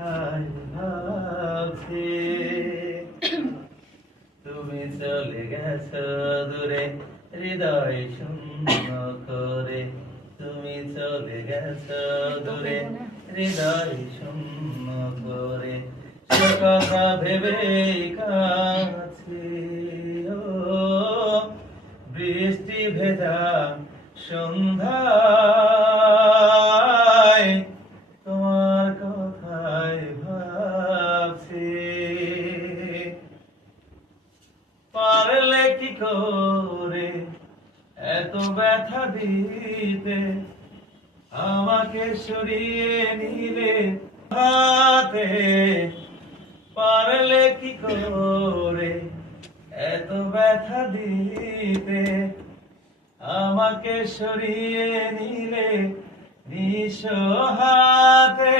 কথায় ভাবছি তুমি চলে গেছো দূরে হৃদয় শূন্য করে তুমি চলে গেছো দূরে হৃদয় শূন্য করে সে কথা ভেবে কাছে ও বৃষ্টি ভেজা সন্ধ্যায় তোমার কথায় ভাবছি পারলে কি করে এত ব্যথা দিতে আমাকে সরিয়ে নিলে হাতে পারলে কি করে এত ব্যথা দিতে আমাকে সরিয়ে নিলে নিঃস্ব হাতে